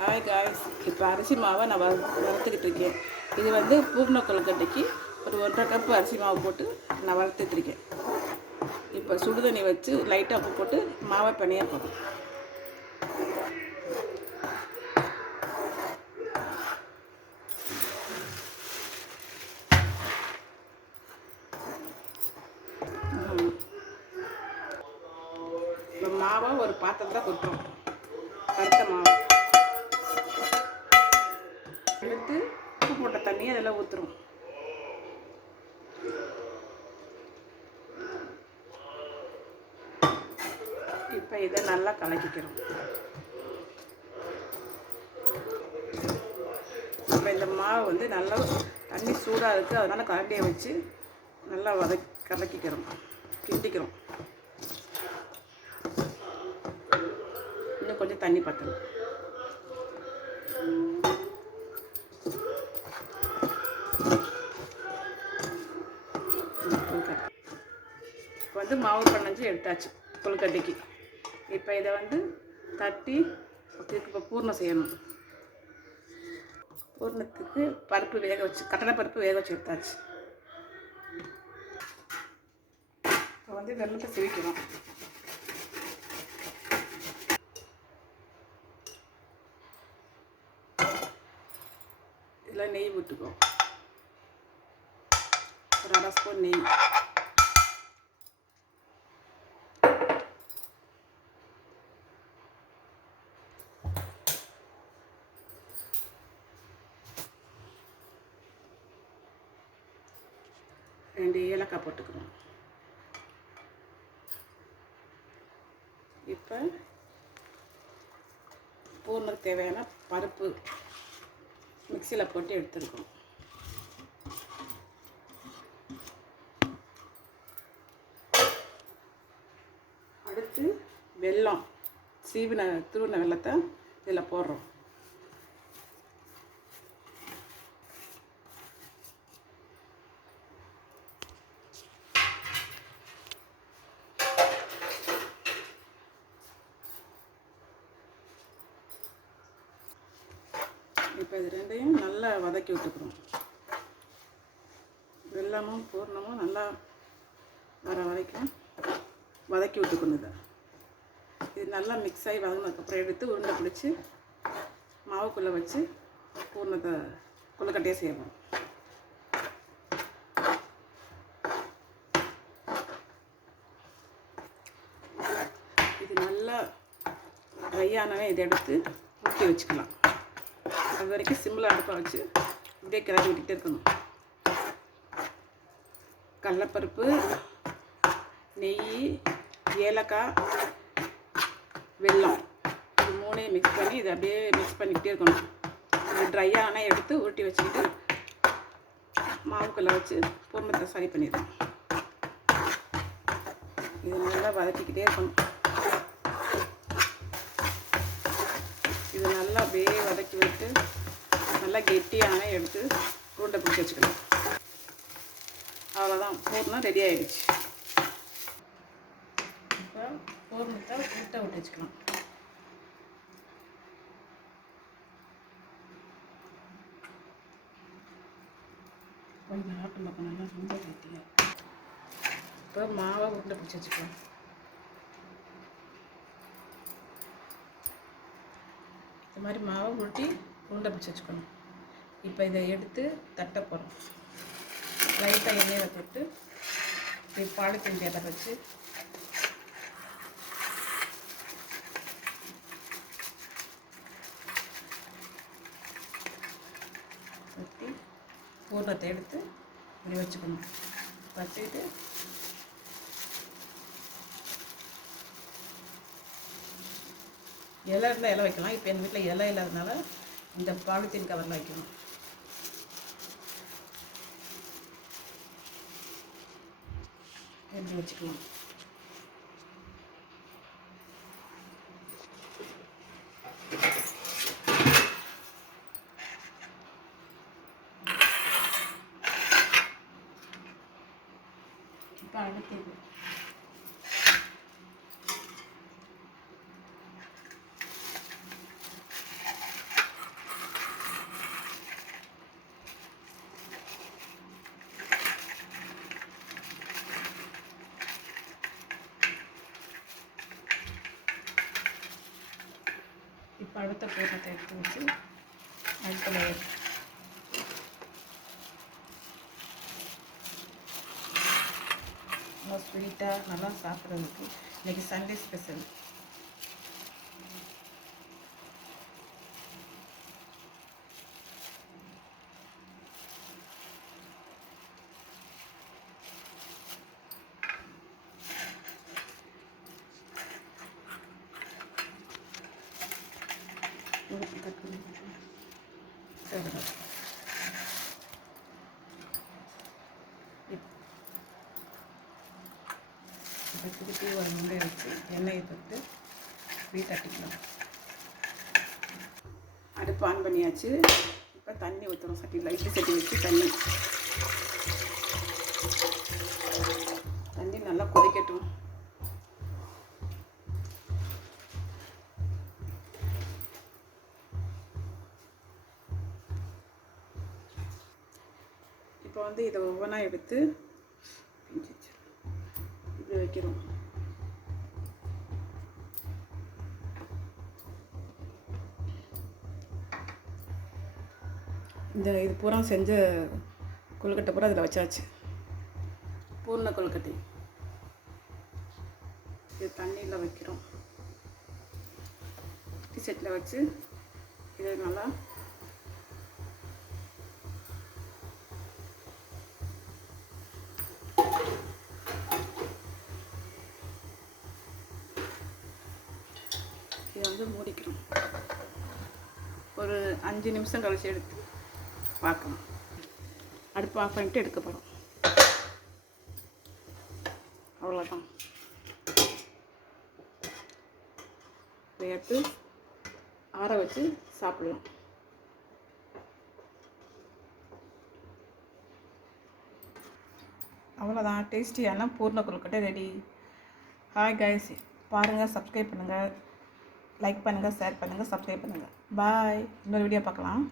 Hi guys, இப்போ அரிசி மாவை நான் வறுத்துக்கிட்டு இருக்கேன். இது வந்து பூர்ண கொழுக்கட்டைக்கு ஒரு 1.5 கப்பு அரிசி மாவு போட்டு நான் வறுத்துட்டு இருக்கேன். இப்போ சுடுதண்ணி வச்சு லைட்டாக உப்பு போட்டு மாவை பிணைய போதும். இப்போ மாவை ஒரு பாத்திரத்தில் கொட்டுறோம். வறுத்த மாவை எடுத்து உப்பு போட்ட தண்ணியை அதில் ஊற்றுறோம். இப்போ இதை நல்லா கலக்கிக்கிறோம். இப்போ இந்த மாவு வந்து நல்லா தண்ணி சூடாக இருக்குது, அதனால் கரண்டியை வச்சு நல்லா கலக்கிக்கிறோம், கிண்டிக்கிறோம். இன்னும் கொஞ்சம் தண்ணி பற்றணும். இப்போ வந்து மாவு பிணைஞ்சு எடுத்தாச்சு கொழுக்கட்டைக்கு. இப்போ இதை வந்து தட்டி இப்போ பூர்ணம் செய்யணும். பூர்ணத்துக்கு பருப்பு வேக வச்சு, கடலை பருப்பு வேக வச்சு எடுத்தாச்சு. இப்போ வந்து வெள்ளத்தை சிவிக்கணும். இதில் நெய் விட்டுக்குவோம், ஒரு 1/2 ஸ்பூன் நெய். ரெண்டு ஏலக்காய் போட்டுக்கணும். இப்போ பூர்ணத்துக்கு தேவையான பருப்பு மிக்சியில் போட்டு எடுத்துருக்கோம். அடுத்து வெல்லம், துருவின வெல்லத்தை இதில் போடுறோம். இப்போ இது ரெண்டையும் நல்லா வதக்கி விட்டுக்கிறோம். வெல்லமும் பூர்ணமும் நல்லா வர வரைக்கும் வதக்கி விட்டுக்கணும். இது நல்லா மிக்ஸ் ஆகி வதங்கினதுக்கப்புறம் எடுத்து உருண்டை பிடிச்சி மாவுக்குள்ளே வச்சு பூர்ணத்தை கொழுக்கட்டையே செய்யணும். இது நல்லா ட்ரையானவே இதை எடுத்து ஊற்றி வச்சுக்கலாம். அது வரைக்கும் சிம்மில் அடுப்பை வச்சு இப்படியே கிளறி விட்டுகிட்டே இருக்கணும். கடலைப்பருப்பு, நெய், ஏலக்காய், வெல்லம் இது மூணையும் மிக்ஸ் பண்ணி இதை அப்படியே மிக்ஸ் பண்ணிக்கிட்டே இருக்கணும். இது ட்ரையான எடுத்து உருட்டி வச்சுக்கிட்டு மாவுக்குள்ளே வச்சு பூர்ணத்தை சரி பண்ணிடணும். இது நல்லா வதக்கிக்கிட்டே இருக்கணும். இது நல்லா அப்படியே வதக்கி விட்டு நல்லா கெட்டியான எடுத்து உருண்டை பிடிச்சி வச்சுக்கணும். அவ்வளோதான், பூர்ணம் ரெடி ஆகிடுச்சு. இப்போ பூர்ணத்தை உருட்டை விட்டு வச்சுக்கலாம். கொஞ்சம் நாட்டு மக்கள் நல்லா ரொம்ப கெட்டியாக. இப்போ மாவை உருண்டை பிடிச்சி வச்சுக்கலாம். இந்த மாதிரி மாவை உருட்டி உருண்டை பிடிச்சி வச்சுக்கணும். இப்போ இதை எடுத்து தட்டை போகிறோம். லைட்டாக எண்ணெயில் போட்டு இப்படி பாலித்தீன் பேப்பர் வச்சு ஊற்றி பூர்ணத்தை எடுத்து இப்படி வச்சுக்கணும். வச்சுக்கிட்டு இலை இருந்தால் இலை வைக்கலாம். இப்போ எங்கள் வீட்டில் இலை இல்லாததுனால இந்த பாலித்தீன் கவரில் வைக்கணும். எப்படி வச்சுக்கலாம். இப்போ அடுத்தது கொடுத்த பூரணத்தை எடுத்து வச்சு அடுப்பில் நல்லா ஸ்வீட்டாக நல்லா சாப்பிட்றதுக்கு இன்றைக்கி சண்டே ஸ்பெஷல். கட் பண்ணி திருப்பி ஒரு முண்டை வச்சு எண்ணெயை தொட்டு இப்படி தட்டிக்கலாம். அடுப்பு ஆன் பண்ணியாச்சு. இப்போ தண்ணி ஊற்றுறோம். சட்டியில் இட்லி சட்டி வச்சு தண்ணி நல்லா கொதிக்கட்டும். இப்போ வந்து இதை ஒவ்வொன்றா எடுத்து இப்படி வைக்கிறோம். இது பூரா செஞ்ச கொழுக்கட்டை பூரா அதில் வச்சாச்சு. பூர்ண கொழுக்கட்டை இது தண்ணியில் வைக்கிறோம். டீ செட்டில் வச்சு இதை நல்லா இதை வந்து மூடிக்கிறோம். ஒரு 5 நிமிஷம் கழிச்சு எடுத்து பார்க்கலாம். அடுப்பு ஆஃப் பண்ணிட்டு எடுக்க போகிறோம். அவ்வளோதான். எடுத்து ஆற வச்சு சாப்பிடலாம். அவ்வளோதான். டேஸ்டியான பூர்ண கொழுக்கட்டை ரெடி. ஹாய் கைஸ், பாருங்கள், சப்ஸ்கிரைப் பண்ணுங்கள், லைக் பண்ணுங்கள், ஷேர் பண்ணுங்கள், சப்ஸ்கிரைப் பண்ணுங்கள். பாய். இன்னொரு வீடியோ பார்க்கலாம்.